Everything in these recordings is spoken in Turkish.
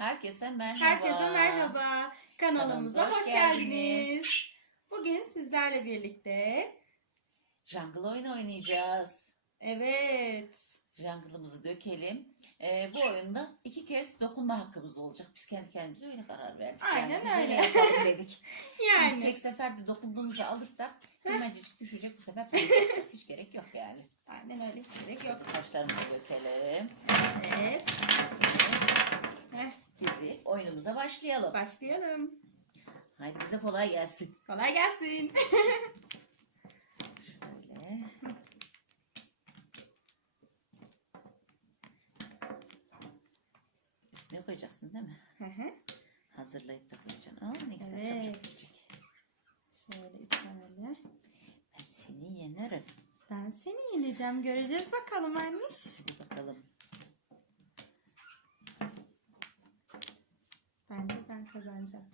Herkese merhaba. Herkese merhaba. Kanalımıza hoş hoş geldiniz. geldiniz. Bugün sizlerle birlikte Jungle oyun oynayacağız. evet Jungle'ımızı dökelim. Ee, bu oyunda iki kez dokunma hakkımız olacak. Biz kendi kendimize öyle karar verdik. Aynen biz öyle. yapalım dedik. Şimdi yani tek seferde dokunduğumuzu alırsak hemencik düşecek bu sefer. Hiç gerek yok yani. aynen öyle hiç gerek yok. Taşlarımızı dökelim. Evet. Heh, Dizip oyunumuza başlayalım. başlayalım. Haydi bize kolay gelsin. Kolay gelsin. Şöyle. Üstüne koyacaksın değil mi? Hı hı. Hazırlayıp da koyacaksın. Aa ne güzel Evet. çabuk gidecek. Şöyle üç tane. Ben seni yenerim. Ben seni yeneceğim. Göreceğiz bakalım anneş. Hadi bakalım. Bence ben kazanacağım.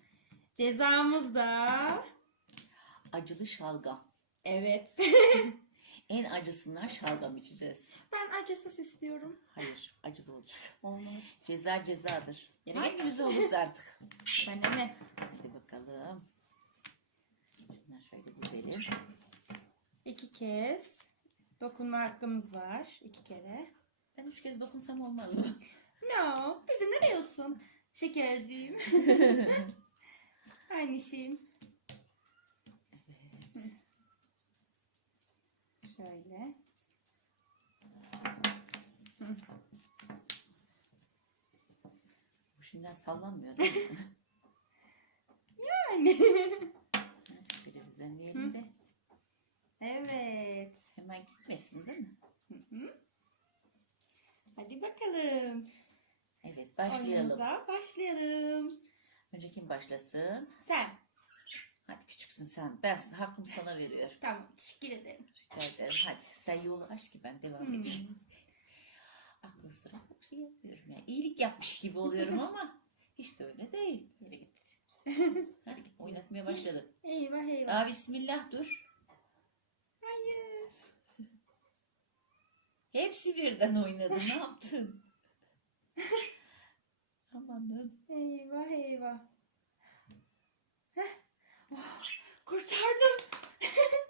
Cezamız da Acılı şalgam. evet. En acısından şalgam içeceğiz. ben acısız istiyorum. Hayır acılı olacak. Olmaz. Ceza cezadır. Hayır. hangimiz olursa artık. Ben de ne? Hadi bakalım. Şunları şöyle dizelim. İki kez dokunma hakkımız var. iki kere. Ben üç kez dokunsam olmaz mı? No, bizim ne diyorsun? Şekerciğim. Anneciğim. Şöyle. Bu şimdiden sallanmıyor değil mi? Yani. Şöyle düzenleyelim de. evet. Hemen gitmesin değil mi? Hı hı. Hadi bakalım. Evet başlayalım. Oyunumuza başlayalım. Önce kim başlasın? Sen. Hadi küçüksün sen. Ben hakkımı sana veriyorum. Tamam. Teşekkür ederim. Rica ederim. Hadi sen yolu aç ki ben devam Hmm. edeyim. Aklı sıra bir şey yapıyorum. Yani iyilik yapmış gibi oluyorum ama hiç de öyle değil. Yere git. Hadi oynatmaya başladı. Eyvah eyvah. Daha bismillah dur. Hayır. Hepsi birden oynadı. Ne yaptın? Amanın. Eyvah eyvah. Heh. Oh, kurtardım.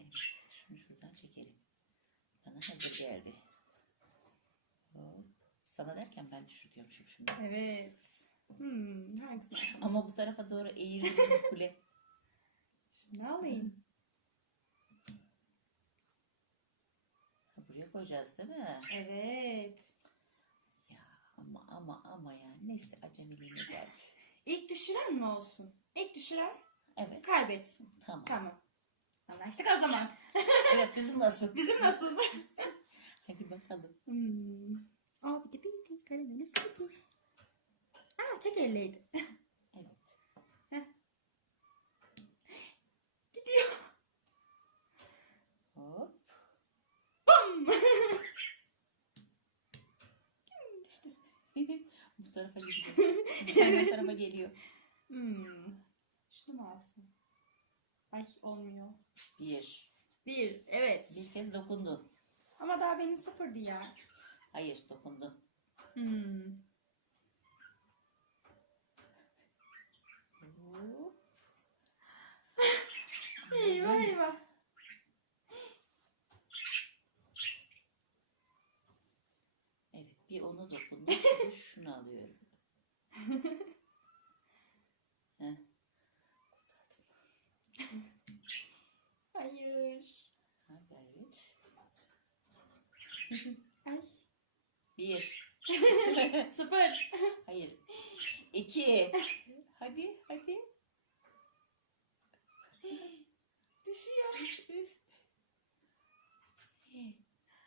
Evet, şunu şuradan çekelim. Bana hazır geldi. Hop. Sana derken ben düşürtüyormuşum şimdi. Evet. Hmm, hangisini? Ama bu tarafa doğru eğildi bizim kule. Şunu alayım. Buraya koyacağız değil mi? Evet. Ama ama ama yani neyse acemiliğine geldi. İlk düşüren mi olsun? İlk düşüren Evet kaybetsin. tamam. Tamam. Anlaştık o zaman. Evet bizim nasıl? Bizim nasıl? Hadi bakalım. hmm. Aa bir de bitti. Kaleminiz bitti. Aa tek elleydi. Evet. Gidiyor. Hop. Bam. Düştü. bu tarafa Sen bu tarafa geliyor. Hmm. Şunu mu alsın? Ay olmuyor. Bir. Bir. Evet. Bir kez dokundun. Ama daha benim sıfırdı ya. Hayır dokundun. Hmm. Eyvah eyvah. Evet bir onu dokundum. Şunu alıyorum. Kurtardım. Hayır. Ha, gayret. Ay. Bir. Sıfır. Hayır. İki. Hadi hadi. Düşüyor.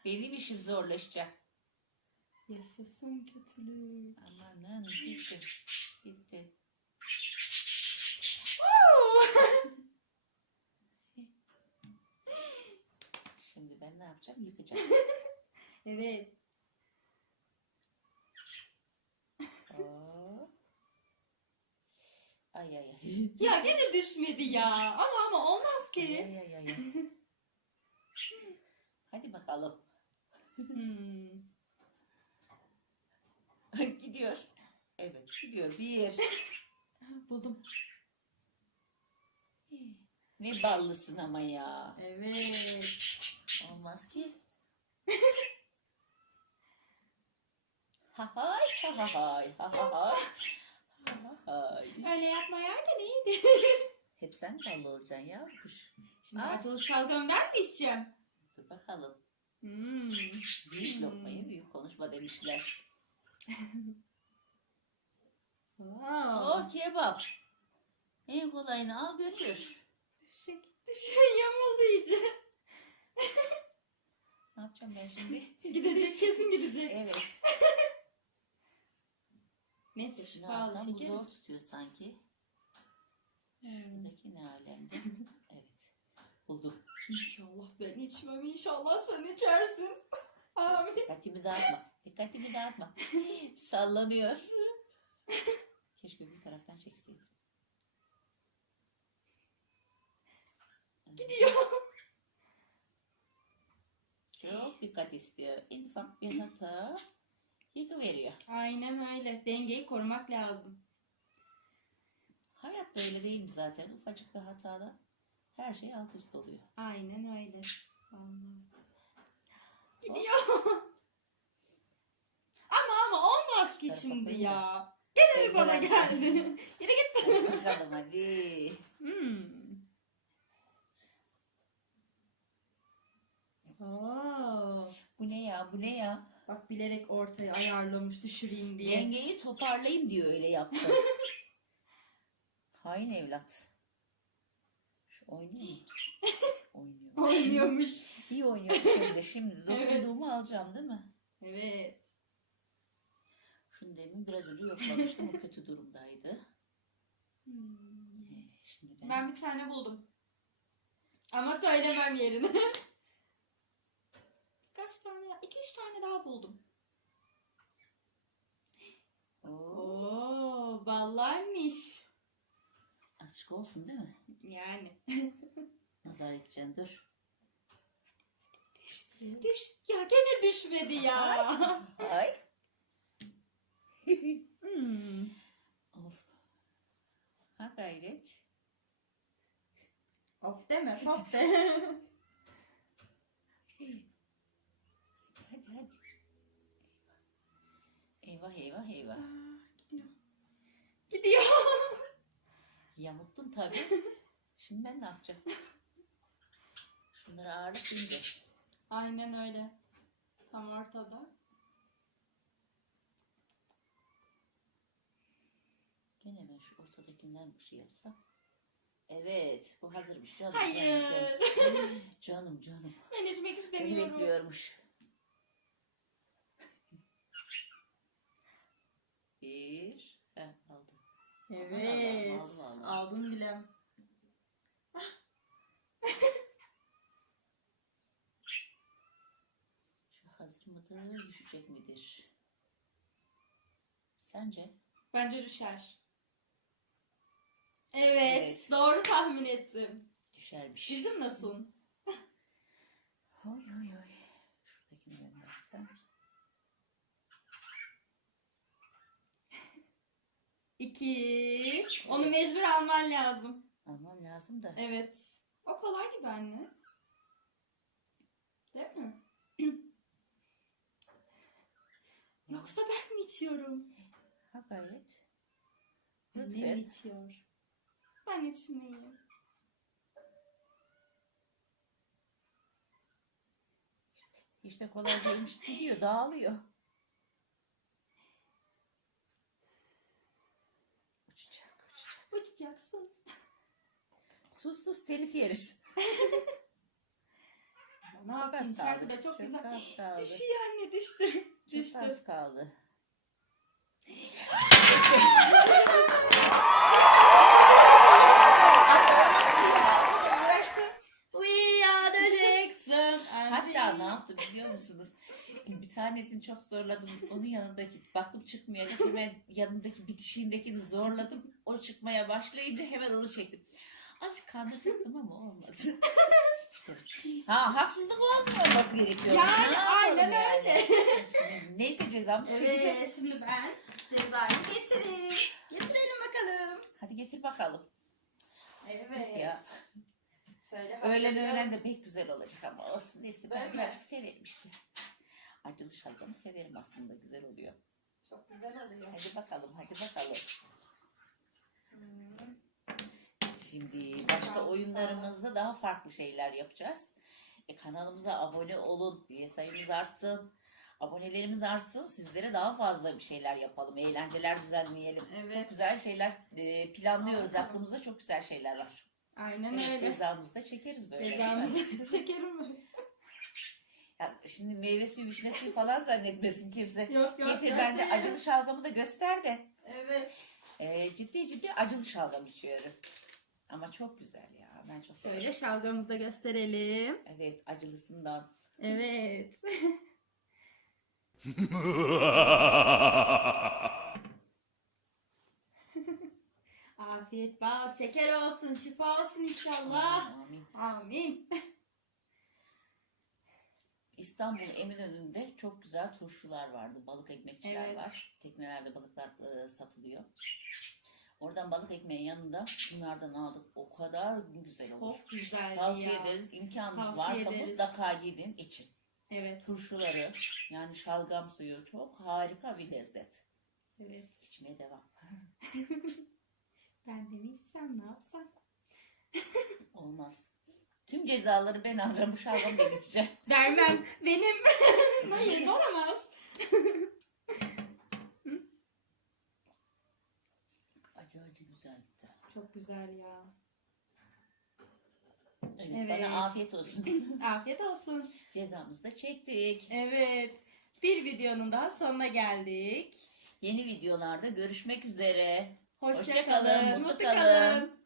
Benim işim zorlaşacak. Yaşasın kötülük. Amanın gitti. Gitti. Şimdi ben ne yapacağım? Yıkacağım. evet. Ay ay ay. Ya gene düşmedi ya. Ama ama olmaz Ay ki. ay ay ay. Hadi bakalım. Hmm. Gidiyor. Evet gidiyor. Bir. Buldum. Ne ballısın ama ya. Evet. Olmaz ki. ha hay ha ha hay ha ha hay. Ha ha hay. Öyle yapma ya da neydi? Hep sen ballı olacaksın ya kuş. Şimdi. Ertuğrul şalgam ben mi içeceğim? Dur bakalım. Hmm. Büyük lokmayı büyük konuşma demişler. Wow. Oh kebap. En kolayını al götür. Düşecek. Düşecek yamuldu iyice. Ne yapacağım ben şimdi? gidecek kesin gidecek. Evet. Neyse Şunu pahalı alsam bu şeker. zor tutuyor sanki. Hmm. Şuradaki ne alemde? Evet. Buldum. İnşallah ben içmem inşallah sen içersin. Amin. Dikkatimi dağıtma. Dikkatimi dağıtma. Sallanıyor. Keşke bir taraftan çekseydim. Gidiyor. Çok dikkat istiyor. En ufak bir hata yıkıveriyor. Aynen öyle. Dengeyi korumak lazım. Hayatta öyle değil mi zaten? Ufacık bir hatada her şey alt üst oluyor. Aynen öyle. Vallahi. Gidiyor. ama ama olmaz ki Tarafa şimdi ya. Gene mi bana geldi? Yürü git. Hadi bakalım hadi. Hmm. Oo. Bu ne ya? Bu ne ya? Bak bilerek ortaya ayarlamış düşüreyim diye. Dengeyi toparlayayım diyor öyle yaptı. Hain evlat. Şu oynuyor mu? Oynuyor. Oynuyormuş. İyi oynuyor şimdi. Şimdi dokunduğumu alacağım değil mi? Evet. Şunu demin biraz önce yoklamıştım. O kötü durumdaydı. Hmm. Ee, Şimdi ben, Ben bir tane buldum. Ama söylemem yerini. Kaç tane? İki üç tane daha buldum. Oo, Oo, ballanmış. açık olsun değil mi? Yani. Nazar edeceksin dur. Düş. Ya gene düşmedi ya. Ay. Hmm. of. Ha gayret. Of deme, of de. Hadi hadi. Eyvah eyvah eyvah. Aa, gidiyor. Gidiyor. Yamulttun tabii. Şimdi ben ne yapacağım? Şunları ağırlık indir. Aynen öyle. Tam ortada. Gene ben şu ortadakinden bir şey yapsam. Evet, bu hazırmış canım. Hayır. Canım, canım. canım, canım. Ben içmek Beni istemiyorum. bekliyormuş. Bir. Heh, aldım. Evet. Aldım, aldım, aldım. Aldım bile. Şu hazır mıdır, düşecek midir? Sence? Bence düşer. Evet, Evet. Doğru tahmin ettim. Düşermiş. Bizim nasıl? Oy oy oy. Şuradakini göndersem. İki. Onu mecbur alman lazım. Almam lazım da. Evet. O kolay gibi anne. Değil mi? Yoksa ben mi içiyorum? Ha gayret. Annem Lütfen. içiyor. Ben içmeyeyim. İşte kolay değilmiş gidiyor, dağılıyor. Uçacak, uçacak. Uçacaksın. Sus sus telif yeriz. Ne yapayım? Şarkı da çok güzel. az kaldı. Düşüyor anne düştü. Çok Düştü. az kaldı. Yaptım biliyor musunuz? Bir tanesini çok zorladım. Onun yanındaki baktım çıkmayacak. Hemen yanındaki bitişiğindekini zorladım. O çıkmaya başlayınca hemen onu çektim. Azıcık kandıracaktım ama olmadı. İşte. Ha haksızlık olmuyor olması gerekiyor. Yani, yapalım aynen öyle. Neyse cezamızı Evet çekeceğiz. şimdi ben cezayı getireyim. Getirelim bakalım. Hadi getir bakalım. Evet. Ya. Şöyle Öğlen hazırlayalım. öğlen de pek güzel olacak ama olsun. Neyse ben Değil mi? birazcık severim işte. Acılı şalgamı severim aslında güzel oluyor. Çok güzel oluyor. Hadi bakalım hadi bakalım. Hmm. Şimdi başka oyunlarımızda daha farklı şeyler yapacağız. E, kanalımıza abone olun. Üye sayımız artsın. Abonelerimiz artsın. Sizlere daha fazla bir şeyler yapalım. Eğlenceler düzenleyelim. Evet. Çok güzel şeyler e, planlıyoruz. Aklımızda çok güzel şeyler var. Aynen öyle. cezamızı da çekeriz böyle. Cezamızı çekelim mi? Ya şimdi meyve suyu, vişne suyu falan zannetmesin kimse. Yok yok. Getir bence acılı şalgamı da göster de. Evet. E, ciddi ciddi acılı şalgam içiyorum. Ama çok güzel ya. Ben çok severim. Şöyle şalgamımızı da gösterelim. Evet acılısından. Evet. Afiyet bal şeker olsun, şifa olsun inşallah. Amin. Amin. İstanbul Eminönü'nde çok güzel turşular vardı. Balık ekmekçiler Evet. var. Teknelerde balıklar e, satılıyor. Oradan balık ekmeğin yanında bunlardan aldık. O kadar güzel olur. Çok güzel Tavsiye ya. ederiz. İmkanınız Tavsiye varsa ederiz. mutlaka gidin için. Evet. Turşuları yani şalgam suyu çok harika bir lezzet. Evet. İçmeye devam. Ben de mi içsem ne yapsam? Olmaz. Tüm cezaları ben alacağım bu şalgamı ben içeceğim. Vermem. Benim. Hayır olamaz. Acı acı güzel gitti. Çok güzel ya. Evet, Evet. Bana afiyet olsun. Afiyet olsun. Cezamızı da çektik. Evet. Bir videonun daha sonuna geldik. Yeni videolarda görüşmek üzere. Hoşça Hoşça mutlu kalın.